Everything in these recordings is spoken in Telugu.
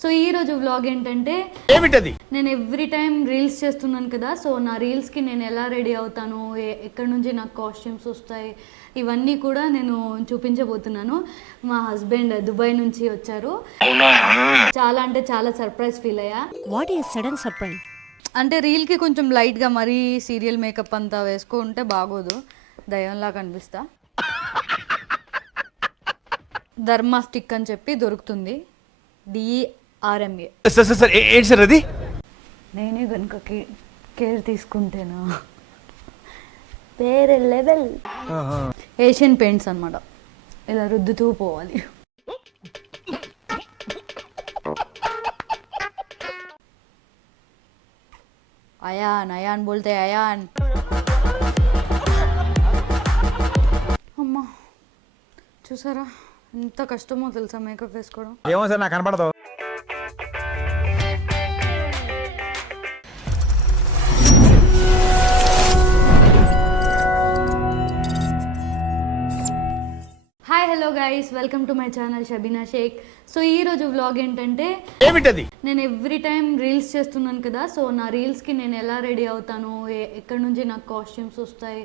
సో ఈ రోజు వ్లాగ్ ఏంటంటే నేను ఎవ్రీ టైం రీల్స్ చేస్తున్నాను కదా. సో నా రీల్స్కి నేను ఎలా రెడీ అవుతాను, ఎక్కడి నుంచి నాకు కాస్ట్యూమ్స్ వస్తాయి, ఇవన్నీ కూడా నేను చూపించబోతున్నాను. మా హస్బెండ్ దుబాయ్ నుంచి వచ్చారు. చాలా అంటే చాలా సర్ప్రైజ్ ఫీల్ అయ్యా. What is sudden surprise? అంటే రీల్కి కొంచెం లైట్గా మరీ సీరియల్ మేకప్ అంతా వేసుకుంటే బాగోదు, దయ్యంలా కనిపిస్తా. ధర్మా స్టిక్ అని చెప్పి దొరుకుతుంది, DRMA. ఏంటి సార్ అది? నేనే కనుక కేర్ తీసుకుంటేనా వేరే లెవెల్. ఏషియన్ పెయింట్స్ అన్నమాట, ఇలా రుద్దుతూ పోవాలి. అయాన్ అయాన్ బోల్తే అయాన్. అమ్మా చూసారా ఎంత కష్టమో తెలుసా మేకప్ వేసుకోవడం. ఏమో సార్ నాకు కనపడదు. Hi hello guys, welcome to my channel Shabina Shaikh. So ఈరోజు వ్లాగ్ ఏంటంటే నేను ఎవ్రీ టైం రీల్స్ చేస్తున్నాను కదా. సో నా రీల్స్కి నేను ఎలా రెడీ అవుతాను, ఎక్కడి నుంచి నాకు కాస్ట్యూమ్స్ వస్తాయి,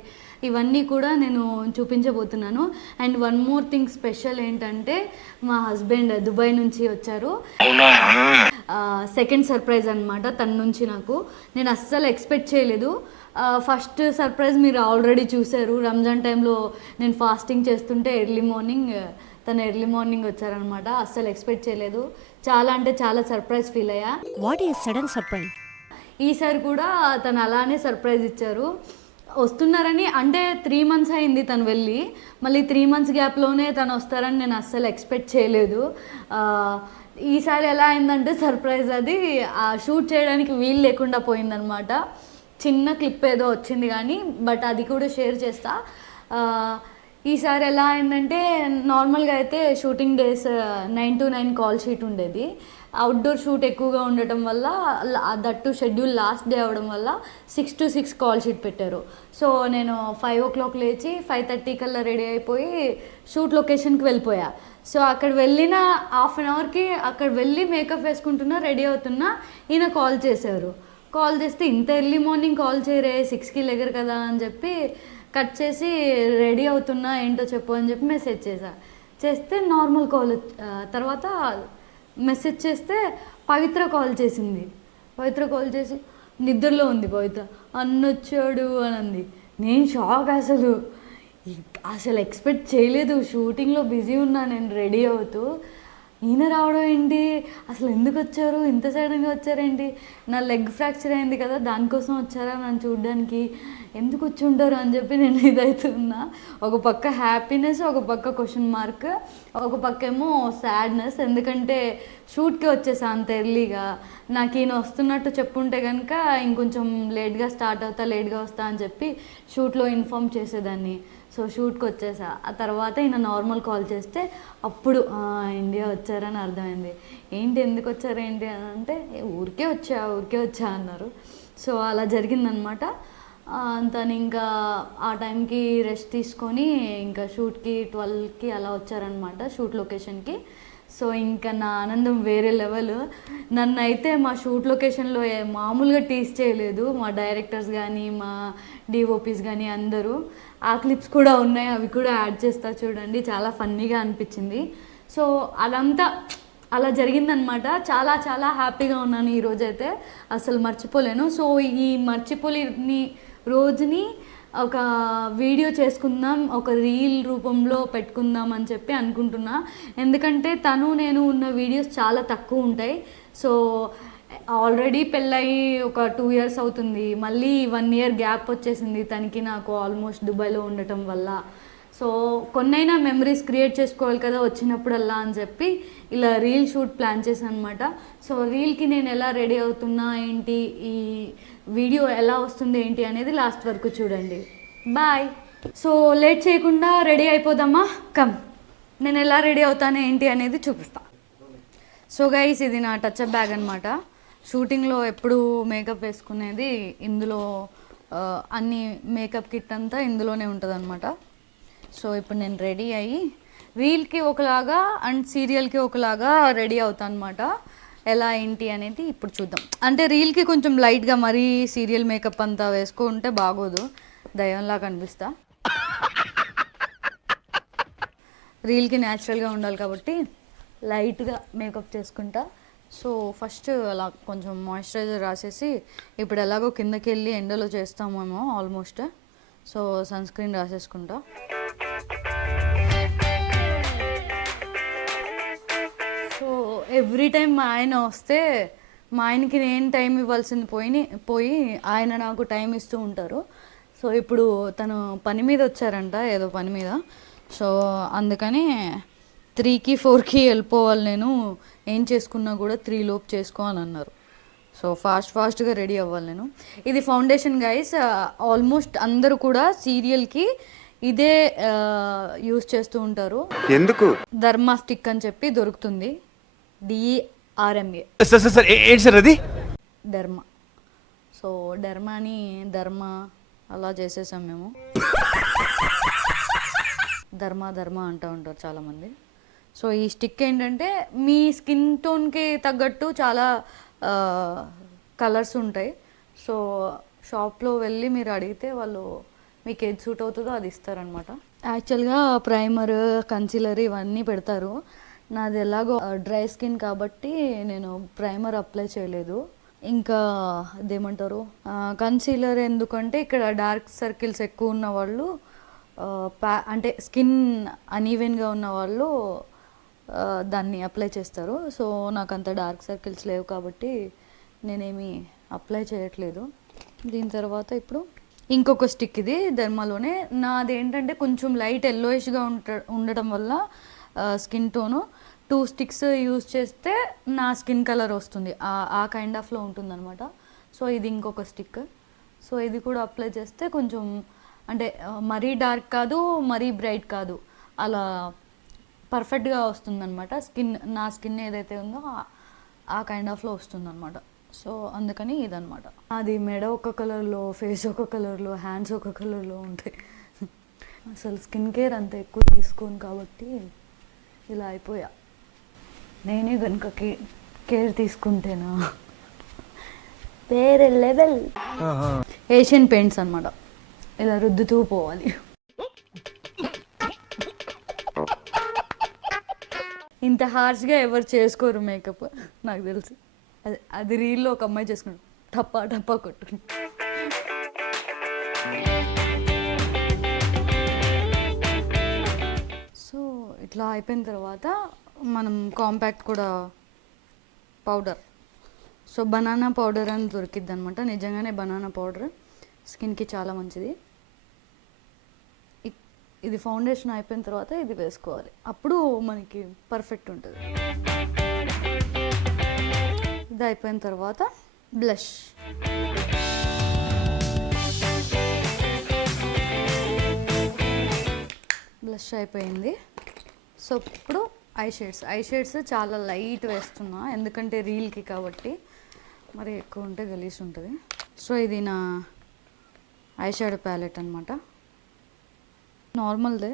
ఇవన్నీ కూడా నేను చూపించబోతున్నాను. And one more thing special ఏంటంటే మా హస్బెండ్ దుబాయ్ నుంచి వచ్చారు. సెకండ్ సర్ప్రైజ్ అనమాట తన నుంచి నాకు. నేను అస్సలు ఎక్స్పెక్ట్ చేయలేదు. ఫస్ట్ సర్ప్రైజ్ మీరు ఆల్రెడీ చూశారు, రంజాన్ టైంలో నేను ఫాస్టింగ్ చేస్తుంటే తను ఎర్లీ మార్నింగ్ వచ్చారనమాట. అస్సలు ఎక్స్పెక్ట్ చేయలేదు, చాలా అంటే చాలా సర్ప్రైజ్ ఫీల్ అయ్యా. What is sudden surprise? ఈసారి కూడా తను అలానే సర్ప్రైజ్ ఇచ్చారు. వస్తున్నారని అంటే 3 months అయింది తను వెళ్ళి, మళ్ళీ 3 months గ్యాప్లోనే తను వస్తారని నేను అస్సలు ఎక్స్పెక్ట్ చేయలేదు. ఈసారి ఎలా అయిందంటే సర్ప్రైజ్ అది షూట్ చేయడానికి వీలు లేకుండా పోయిందనమాట. చిన్న క్లిప్ ఏదో వచ్చింది కానీ, బట్ అది కూడా షేర్ చేస్తా. ఈసారి ఎలా అయిందంటే నార్మల్గా అయితే shooting days 9 to 9 call sheet ఉండేది. అవుట్డోర్ షూట్ ఎక్కువగా ఉండటం వల్ల, దట్టు షెడ్యూల్ లాస్ట్ డే అవ్వడం వల్ల 6 to 6 కాల్ షీట్ పెట్టారు. సో నేను 5 o'clock లేచి 5:30 కల్లా రెడీ అయిపోయి షూట్ లొకేషన్కి వెళ్ళిపోయా. సో అక్కడ వెళ్ళిన హాఫ్ అన్ అవర్కి అక్కడ వెళ్ళి మేకప్ వేసుకుంటున్నా, రెడీ అవుతున్నా, ఈయన కాల్ చేశారు. కాల్ చేస్తే ఇంత ఎర్లీ మార్నింగ్ కాల్ చేయరే, 6కి లెగరు కదా అని చెప్పి కట్ చేసి రెడీ అవుతున్నా ఏంటో చెప్పు అని చెప్పి మెసేజ్ చేస్తే నార్మల్ కాల్. తర్వాత మెసేజ్ చేస్తే పవిత్ర కాల్ చేసింది. పవిత్ర కాల్ చేసి నిద్రలో ఉంది పవిత్ర, అన్నొచ్చాడు అని అంది. నేను షాక్, అసలు ఎక్స్పెక్ట్ చేయలేదు. షూటింగ్లో బిజీ ఉన్నా నేను రెడీ అవుతూ, ఈయన రావడం ఏంటి, అసలు ఎందుకు వచ్చారు, ఇంత సడన్గా వచ్చారేంటి, నా లెగ్ ఫ్రాక్చర్ అయింది కదా దానికోసం వచ్చారా నన్ను చూడడానికి, ఎందుకు వచ్చి ఉంటారు అని చెప్పి నేను ఇదవుతున్నా. ఒక పక్క హ్యాపీనెస్, ఒక పక్క క్వశ్చన్ మార్క్, ఒక పక్క ఏమో సాడ్నెస్. ఎందుకంటే షూట్కి వచ్చేసా అంత ఎర్లీగా. నాకు ఈయన వస్తున్నట్టు చెప్పుంటే కనుక ఇంకొంచెం లేట్గా స్టార్ట్ అవుతా, లేట్గా వస్తా అని చెప్పి షూట్లో ఇన్ఫామ్ చేసేదాన్ని. సో షూట్కి వచ్చేసా. ఆ తర్వాత ఈయన నార్మల్ కాల్ చేస్తే అప్పుడు ఇండియా వచ్చారని అర్థమైంది. ఏంటి ఎందుకు వచ్చారు ఏంటి అని అంటే, ఊరికే వచ్చా అన్నారు. సో అలా జరిగిందనమాట. తను ఇంకా ఆ టైంకి రెస్ట్ తీసుకొని ఇంకా షూట్కి 12కి అలా వచ్చారనమాట షూట్ లొకేషన్కి. సో ఇంకా నా ఆనందం వేరే లెవెల్. నన్ను అయితే మా షూట్ లొకేషన్లో మామూలుగా టీస్ చేయలేదు మా డైరెక్టర్స్ కానీ, మా డిఓపీస్ కానీ అందరూ. ఆ క్లిప్స్ కూడా ఉన్నాయి, అవి కూడా యాడ్ చేస్తా చూడండి, చాలా ఫన్నీగా అనిపించింది. సో అదంతా అలా జరిగిందనమాట. చాలా చాలా హ్యాపీగా ఉన్నాను ఈరోజైతే, అసలు మర్చిపోలేను. సో ఈ మర్చిపోలేని రోజుని ఒక వీడియో చేసుకుందాం, ఒక రీల్ రూపంలో పెట్టుకుందాం అని చెప్పి అనుకుంటున్నా. ఎందుకంటే నేను ఉన్న వీడియోస్ చాలా తక్కువ ఉంటాయి. సో ఆల్రెడీ పెళ్ళయి ఒక 2 years అవుతుంది, మళ్ళీ 1 year గ్యాప్ వచ్చేసింది తనకి నాకు ఆల్మోస్ట్ దుబాయ్లో ఉండటం వల్ల. సో కొన్నైనా మెమరీస్ క్రియేట్ చేసుకోవాలి కదా వచ్చినప్పుడల్లా అని చెప్పి ఇలా రీల్ షూట్ ప్లాన్ చేశాను అనమాట. సో రీల్కి నేను ఎలా రెడీ అవుతున్నా ఏంటి, ఈ వీడియో ఎలా వస్తుంది ఏంటి అనేది లాస్ట్ వరకు చూడండి. బాయ్. సో లేట్ చేయకుండా రెడీ అయిపోదామా, కమ్. నేను ఎలా రెడీ అవుతాను ఏంటి అనేది చూపిస్తా. సో గైస్, ఇది నా టచ్అప్ బ్యాగ్ అనమాట. షూటింగ్లో ఎప్పుడు మేకప్ వేసుకునేది ఇందులో, అన్ని మేకప్ కిట్ అంతా ఇందులోనే ఉంటుంది అనమాట. సో ఇప్పుడు నేను రెడీ అయ్యి రీల్కి ఒకలాగా అండ్ సీరియల్కి ఒకలాగా రెడీ అవుతాను అనమాట. ఎలా ఏంటి అనేది ఇప్పుడు చూద్దాం. అంటే రీల్కి కొంచెం లైట్గా మరీ సీరియల్ మేకప్ అంతా వేసుకుంటే బాగోదు, దయ్యంలా కనిపిస్తా. రీల్కి న్యాచురల్గా ఉండాలి కాబట్టి లైట్గా మేకప్ చేసుకుంటా. సో ఫస్ట్ అలా కొంచెం మాయిశ్చరైజర్ రాసేసి, ఇప్పుడు ఎలాగో కిందకి వెళ్ళి ఎండలో చేస్తామేమో ఆల్మోస్ట్, సో సన్ స్క్రీన్ రాసేసుకుంటా. సో ఎవ్రీ టైం మా ఆయన వస్తే మా ఆయనకి నేను టైం ఇవ్వాల్సింది పోయి ఆయన నాకు టైం ఇస్తూ ఉంటారు. సో ఇప్పుడు తను పని మీద వచ్చారంట, ఏదో పని మీద. సో అందుకని 3కి 4కి వెళ్ళిపోవాలి, నేను ఏం చేసుకున్నా కూడా 3 లోపు చేసుకోవాలని అన్నారు. సో ఫాస్ట్గా రెడీ అవ్వాలి నేను. ఇది ఫౌండేషన్ గైస్, ఆల్మోస్ట్ అందరూ కూడా సీరియల్కి ఇదే యూస్ చేస్తూ ఉంటారు. ఎందుకు? ధర్మా స్టిక్ అని చెప్పి దొరుకుతుంది, DRMA. సార్ ఏంటి సార్ అది? డర్మా. సో డర్మాని ధర్మా అలా చేసేసాం మేము. ధర్మా అంటూ ఉంటారు చాలామంది. సో ఈ స్టిక్ ఏంటంటే మీ స్కిన్ టోన్కి తగ్గట్టు చాలా కలర్స్ ఉంటాయి. సో షాప్లో వెళ్ళి మీరు అడిగితే వాళ్ళు మీకు ఏది సూట్ అవుతుందో అది ఇస్తారనమాట. యాక్చువల్గా ప్రైమర్, కన్సీలర్ ఇవన్నీ పెడతారు. నాది ఎలాగో డ్రై స్కిన్ కాబట్టి నేను ప్రైమర్ అప్లై చేయలేదు. ఇంకా అదేమంటారు, కన్సీలర్ ఎందుకంటే ఇక్కడ డార్క్ సర్కిల్స్ ఎక్కువ ఉన్న వాళ్ళు, అంటే స్కిన్ అనీవెన్గా ఉన్న వాళ్ళు దాన్ని అప్లై చేస్తారు. సో నాకు అంత డార్క్ సర్కిల్స్ లేవు కాబట్టి నేనేమి అప్లై చేయట్లేదు. దీని తర్వాత ఇప్పుడు ఇంకొక స్టిక్, ఇది ధర్మాలోనే. నాది ఏంటంటే కొంచెం లైట్ ఎల్లోయిష్గా ఉండటం వల్ల స్కిన్ టోను 2 స్టిక్స్ యూజ్ చేస్తే నా స్కిన్ కలర్ వస్తుంది, ఆ కైండ్ ఆఫ్లో ఉంటుందన్నమాట. సో ఇది ఇంకొక స్టిక్. సో ఇది కూడా అప్లై చేస్తే కొంచెం అంటే మరీ డార్క్ కాదు, మరీ బ్రైట్ కాదు, అలా పర్ఫెక్ట్గా వస్తుందన్నమాట. నా స్కిన్ ఏదైతే ఉందో ఆ కైండ్ ఆఫ్లో వస్తుందన్నమాట. సో అందుకని ఇదనమాట. అది మెడ ఒక కలర్లో, ఫేస్ ఒక కలర్లో, హ్యాండ్స్ ఒక కలర్లో ఉంటాయి. అసలు స్కిన్ కేర్ అంత ఎక్కువ తీసుకోను కాబట్టి ఇలా అయిపోయా. నేనే కనుక కేర్ తీసుకుంటేనా వేరే లెవెల్. ఏషియన్ పెయింట్స్ అనమాట, ఇలా రుద్దుతూ పోవాలి. ఇంత హార్ష్గా ఎవరు చేసుకోరు మేకప్ నాకు తెలిసి. అది రీల్లో ఒక అమ్మాయి చేసుకున్నాడు, టప్పా కొట్టు. సో ఇట్లా అయిపోయిన తర్వాత మనం కాంపాక్ట్ కూడా పౌడర్, సో బనానా పౌడర్ అని దొరికిద్ది అనమాట. నిజంగానే బనానా పౌడర్ స్కిన్కి చాలా మంచిది. ఇది ఫౌండేషన్ అయిపోయిన తర్వాత ఇది వేసుకోవాలి, అప్పుడు మనకి పర్ఫెక్ట్ ఉంటుంది. ఇది అయిపోయిన తర్వాత బ్లష్. బ్లష్ అయిపోయింది. సో ఇప్పుడు ఐ షేడ్స్ చాలా లైట్ వేస్తున్నా, ఎందుకంటే రీల్కి కాబట్టి, మరి ఎక్కువ ఉంటే గలీజ్ ఉంటుంది. సో ఇది నా ఐ షాడో ప్యాలెట్ అనమాట, నార్మల్దే.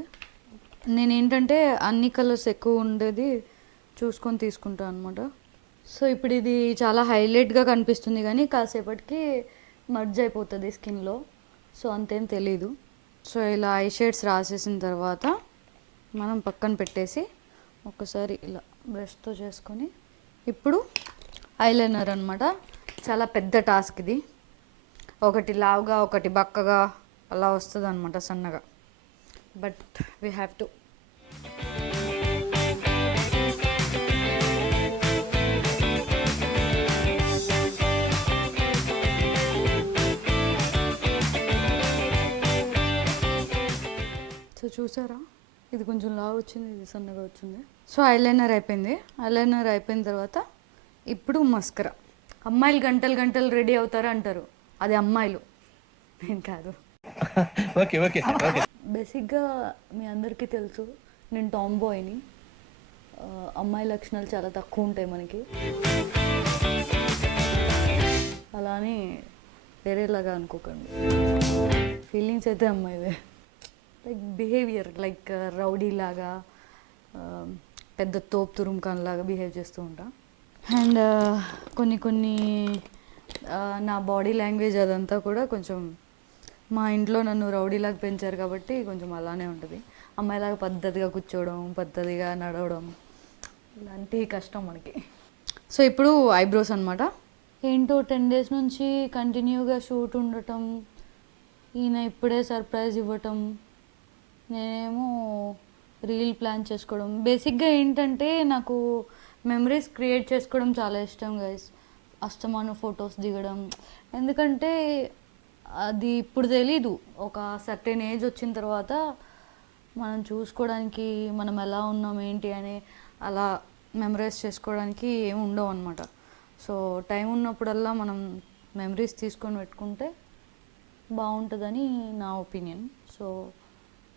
నేనేంటంటే అన్ని కలర్స్ ఎక్కువ ఉండేది చూసుకొని తీసుకుంటాను అనమాట. సో ఇప్పుడు ఇది చాలా హైలైట్గా కనిపిస్తుంది కానీ కాసేపటికి మర్జ్ అయిపోతుంది స్కిన్లో, సో అంతేం తెలీదు. సో ఇలా ఐ షేడ్స్ రాసేసిన తర్వాత మనం పక్కన పెట్టేసి ఒకసారి ఇలా బ్రష్తో చేసుకొని, ఇప్పుడు ఐలైనర్ అనమాట. చాలా పెద్ద టాస్క్ ఇది, ఒకటి లావుగా ఒకటి బక్కగా అలా వస్తుంది అనమాట, సన్నగా. But we have to. So చూసారా, ఇది కొంచెం లావు వచ్చింది, ఇది సన్నగా వచ్చింది. సో ఐలైనర్ అయిపోయింది. ఐలైనర్ అయిపోయిన తర్వాత ఇప్పుడు మస్కరా. అమ్మాయిలు గంటలు రెడీ అవుతారు అంటారు, అది అమ్మాయిలు, నేను కాదు. బేసిక్గా మీ అందరికీ తెలుసు నేను టామ్ బాయ్ని. అమ్మాయి లక్షణాలు చాలా తక్కువ ఉంటాయి మనకి, అలానే వేరేలాగా అనుకోకండి. ఫీలింగ్స్ అయితే అమ్మాయివే. లైక్ బిహేవియర్ లైక్ రౌడీ లాగా, పెద్ద తోపు తురుముఖాన్ లాగా బిహేవ్ చేస్తూ ఉంటా. అండ్ కొన్ని కొన్ని నా బాడీ లాంగ్వేజ్ అదంతా కూడా కొంచెం మా ఇంట్లో నన్ను రౌడీలాగా పెంచారు కాబట్టి కొంచెం అలానే ఉంటుంది. అమ్మాయిలాగా పద్ధతిగా కూర్చోవడం, పద్ధతిగా నడవడం ఇలాంటివి కష్టం మనకి. సో ఇప్పుడు ఐబ్రోస్ అనమాట. ఏంటో 10 days నుంచి కంటిన్యూగా షూట్ ఉండటం, ఈయన ఇప్పుడే సర్ప్రైజ్ ఇవ్వటం, నేనేమో రీల్ ప్లాన్ చేసుకోవడం. బేసిక్గా ఏంటంటే నాకు మెమరీస్ క్రియేట్ చేసుకోవడం చాలా ఇష్టం గైస్. అస్తమాను ఫొటోస్ దిగడం, ఎందుకంటే అది ఇప్పుడు తెలీదు. ఒక సర్టెన్ ఏజ్ వచ్చిన తర్వాత మనం చూసుకోవడానికి మనం ఎలా ఉన్నాం ఏంటి అని అలా మెమరైజ్ చేసుకోవడానికి ఏమి ఉండవు అనమాట. సో టైం ఉన్నప్పుడల్లా మనం మెమరీస్ తీసుకొని పెట్టుకుంటే బాగుంటుందని నా ఒపీనియన్. సో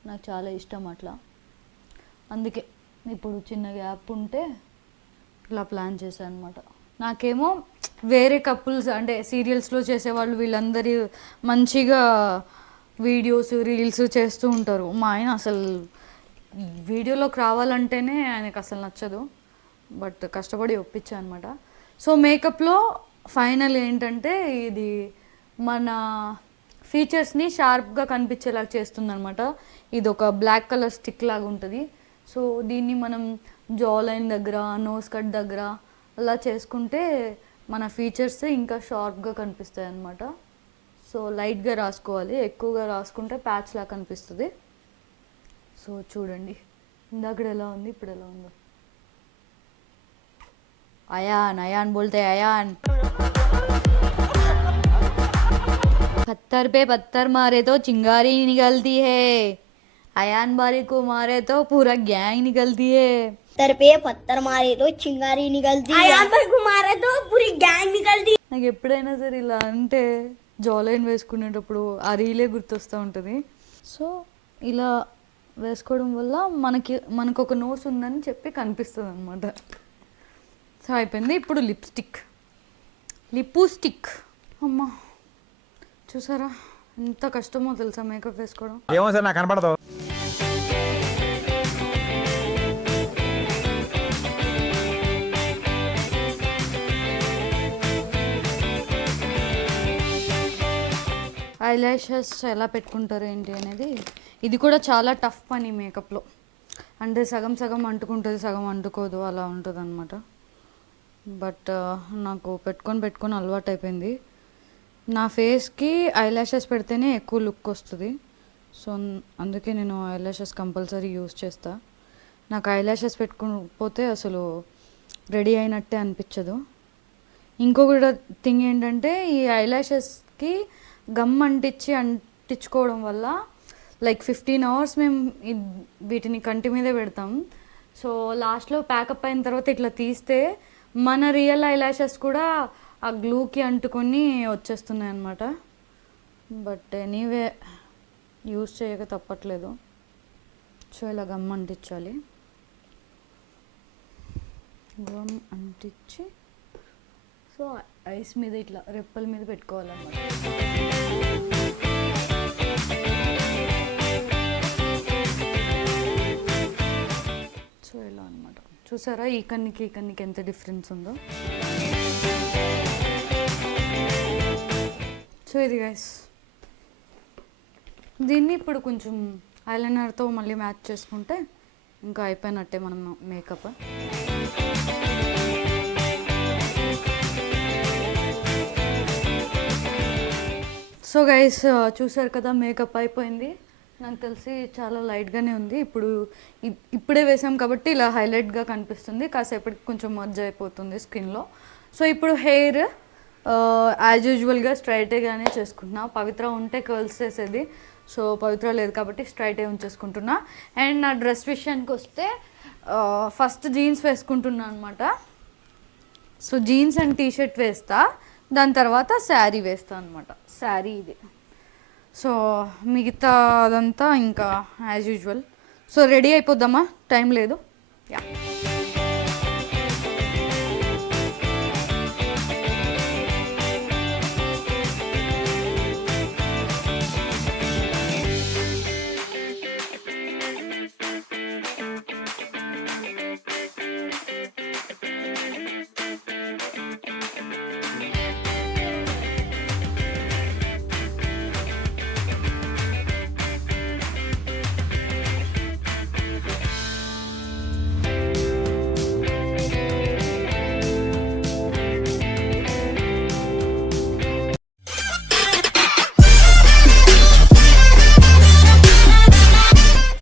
నాకు చాలా ఇష్టం అట్లా. అందుకే ఇప్పుడు చిన్న గ్యాప్ ఉంటే ఇలా ప్లాన్ చేశాను అనమాట. నాకేమో వేరే కపుల్స్ అంటే సీరియల్స్లో చేసేవాళ్ళు వీళ్ళందరూ మంచిగా వీడియోస్ రీల్స్ చేస్తూ ఉంటారు. మా ఆయన అసలు వీడియోలోకి రావాలంటేనే ఆయనకు అసలు నచ్చదు. బట్ కష్టపడి ఒప్పించా అనమాట. సో మేకప్లో ఫైనల్ ఏంటంటే ఇది మన ఫీచర్స్ని షార్ప్గా కనిపించేలాగా చేస్తుందన్నమాట. ఇది ఒక బ్లాక్ కలర్ స్టిక్ లాగా ఉంటుంది. సో దీన్ని మనం జా లైన్ దగ్గర, నోస్ కట్ దగ్గర అలా చేసుకుంటే మన ఫీచర్స్ ఇంకా షార్ప్గా కనిపిస్తాయి అన్నమాట. సో లైట్గా రాసుకోవాలి, ఎక్కువగా రాసుకుంటే ప్యాచ్ లాగా కనిపిస్తుంది. సో చూడండి ఇందాక ఎలా ఉంది, ఇప్పుడు ఎలా ఉందో. అయాన్ అయాన్ బోల్తే అయాన్. पत्थर पे पत्थर मारे तो चिंगारी निकलती है, अयान बारी को मारे तो पूरा गैंग निकलती है. पत्थर पे पत्थर मारे तो चिंगारी निकलती है, अयान भाई को मारे तो पूरी गैंग निकलती है. నాకు ఎప్పుడైనా సరే ఇలా అంటే జాలైన్ వేసుకునేటప్పుడు ఆ రీలే గుర్తొస్తూ ఉంటుంది. సో ఇలా వేసుకోవడం వల్ల మనకు ఒక నోస్ ఉందని చెప్పి కనిపిస్తుంది అనమాట. సో అయిపోయింది. ఇప్పుడు లిప్స్టిక్, లిప్స్టిక్. అమ్మా చూసారా ఎంత కష్టమో తెలుసా మేకప్ వేసుకోవడం. ఏమో సార్ నాకు కనపడదు. ఐ ల్యాషెస్ ఎలా పెట్టుకుంటారు ఏంటి అనేది, ఇది కూడా చాలా టఫ్ పని మేకప్లో. అంటే సగం సగం అంటుకుంటుంది, సగం అంటుకోదు, అలా ఉంటుంది అనమాట. బట్ నాకు పెట్టుకొని అలవాటు అయిపోయింది. నా ఫేస్కి ఐ ల్యాషెస్ పెడితేనే ఎక్కువ లుక్ వస్తుంది. సో అందుకే నేను ఐ ల్యాషెస్ కంపల్సరీ యూస్ చేస్తా. నాకు ఐ ల్యాషెస్ పెట్టుకోకపోతే అసలు రెడీ అయినట్టే అనిపించదు. ఇంకొక థింగ్ ఏంటంటే ఈ ఐ ల్యాషెస్కి గమ్ అంటించుకోవడం వల్ల లైక్ 15 hours మేము వీటిని కంటి మీదే పెడతాం. సో లాస్ట్లో ప్యాకప్ అయిన తర్వాత ఇట్లా తీస్తే మన రియల్ ఐ ల్యాషెస్ కూడా ఆ గ్లూకి అంటుకొని వచ్చేస్తున్నాయి అన్నమాట. బట్ ఎనీవే యూస్ చేయక తప్పట్లేదు. సో ఇలా గమ్ అంటించాలి. గమ్ అంటించి సో ఐస్ మీద ఇట్లా రెప్పల మీద పెట్టుకోవాలన్నమాట. సో ఇలా అనమాట. చూసారా ఈ కన్నికి ఎంత డిఫరెన్స్ ఉందో. సో ఇది గైస్, దీన్ని ఇప్పుడు కొంచెం ఐలైనర్తో మళ్ళీ మ్యాచ్ చేసుకుంటే ఇంకా అయిపోయినట్టే మనం మేకప్. సో గైస్ చూసారు కదా మేకప్ అయిపోయింది. నాకు తెలిసి చాలా లైట్గానే ఉంది. ఇప్పుడే వేసాం కాబట్టి ఇలా హైలైట్గా కనిపిస్తుంది, కాసేపటికి కొంచెం మర్జ్ అయిపోతుంది స్కిన్లో. సో ఇప్పుడు హెయిర్ యాజ్ యూజువల్గా స్ట్రైట్గానే చేసుకుంటున్నా. పవిత్ర ఉంటే కర్ల్స్ చేసేది, సో పవిత్ర లేదు కాబట్టి స్ట్రైటే ఉంచేసుకుంటున్నా. అండ్ నా డ్రెస్ విషయానికి వస్తే ఫస్ట్ జీన్స్ వేసుకుంటున్నా అనమాట. సో జీన్స్ అండ్ టీషర్ట్ వేస్తా, దాని తర్వాత శారీ వేస్తా అనమాట. శారీ ఇది. సో మిగతా అదంతా ఇంకా యాజ్ యూజువల్. సో రెడీ అయిపోద్దామా, టైం లేదు. యా.